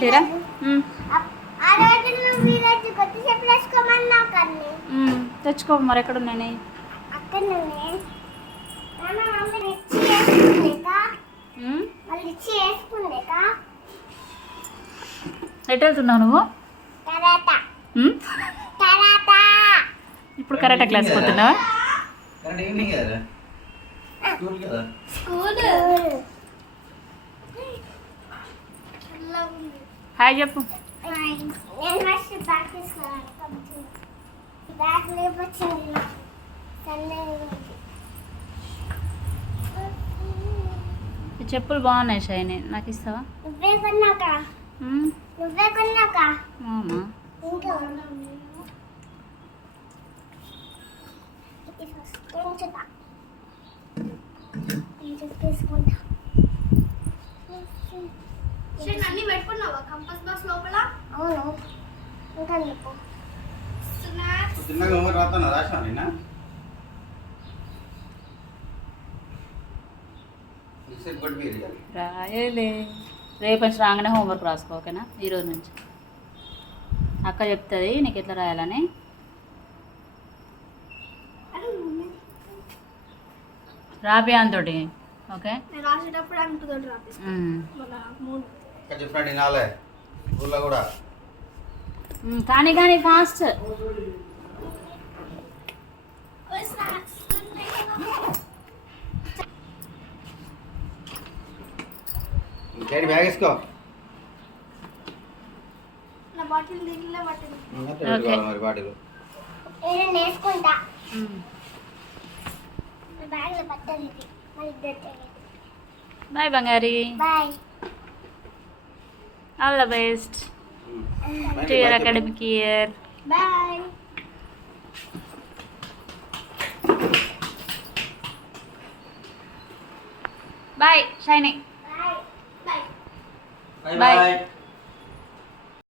ఏంటిరా తెచ్చుకో మరి ఎక్కడ ఉన్నాయి ఎటు వెళ్తున్నావు నువ్వు ఇప్పుడు కరాటే క్లాస్ పోతున్నావా హాయ్ చెప్పు ఈ చెప్పులు బాగున్నాయి షైని నాకు ఇస్తావా మామా అన్ని పెట్టుకున్నావా కంపాస్ బాక్స్ లోపల? అవును. ఇంకా నీకు స్నాక్స్ తిన్నగా ఓవర్ రాతానా రాశానా నిన్న? రిసెట్ కొట్టి వేయాలి. రాయలే. రేపు నుంచి రాగానే హోంవర్క్ రాసుకో ఓకేనా? ఈరోజు నుంచి అక్క చెప్తుంది నీకు ఎట్లా రాయాలని. రాబి అంతోటి ఓకే రాసేటప్పుడు అంటుతో కూడా కానీ ఫాస్ట్ బ్యాగ్ వేసుకో బాటిల్ వేసుకుంటా బాయ్ బంగారి bye all the best to your academic year bye bye Shiny bye bye